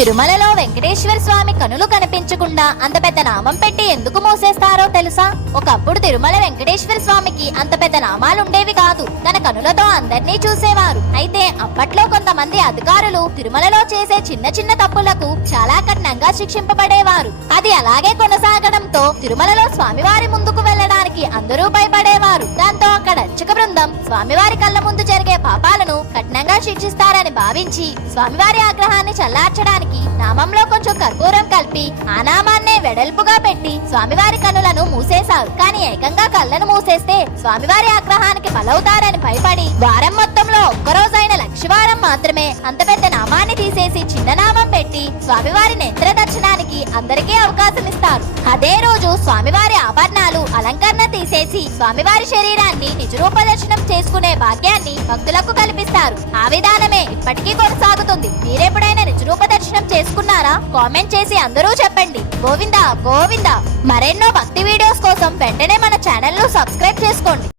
తిరుమలలో వెంకటేశ్వర స్వామి కనులు కనిపించకుండా అంత పెద్ద నామం పెట్టి ఎందుకు మోసేస్తారో తెలుసా? ఒకప్పుడు తిరుమల వెంకటేశ్వర స్వామికి అంత పెద్ద నామాలు ఉండేవి కాదు. తన కనులతో అందరినీ చూసేవారు. అయితే అప్పట్లో కొంతమంది అధికారులు తిరుమలలో చేసే చిన్న చిన్న తప్పులకు చాలా కఠినంగా శిక్షింపబడేవారు. అది అలాగే కొనసాగడంతో తిరుమలలో స్వామివారి ముందుకు వెళ్ళడానికి అందరూ భయపడేవారు. దాంతో అక్కడ అర్చక బృందం స్వామివారి కళ్ళ ముందు జరిగే పాపాలు కఠినంగా శిక్షిస్తారని భావించి స్వామివారి ఆగ్రహాన్ని చల్లార్చడానికి నామంలో కొంచెం కర్పూరం కలిపి ఆ నామాన్నే వెడల్పుగా పెట్టి స్వామివారి కనులను మూసేశారు. కానీ ఏకంగా కళ్ళను మూసేస్తే స్వామివారి ఆగ్రహానికి బలవుతారని భయపడి వారం మొత్తంలో ఒక్కరోజైన లక్షవారం మాత్రమే అంత పెద్ద నామాన్ని తీసేసి చిన్న పెట్టి స్వామివారి నేత్ర దర్శనానికి అందరికీ అవకాశం ఇస్తారు అదే రోజు స్వామివారి ఆభరణాలు అలంకరణ తీసేసి స్వామివారి శరీరాన్ని నిజరూప దర్శనం చేసుకునే భాగ్యాన్ని భక్తులకు కల్పిస్తారు. ఆ విధానమే ఇప్పటికీ కొనసాగుతుంది. మీరెప్పుడైనా నిజరూప దర్శనం చేసుకున్నారా? కామెంట్ చేసి అందరూ చెప్పండి. గోవిందా గోవిందా. మరెన్నో భక్తి వీడియోస్ కోసం వెంటనే మన ఛానల్ను సబ్స్క్రైబ్ చేసుకోండి.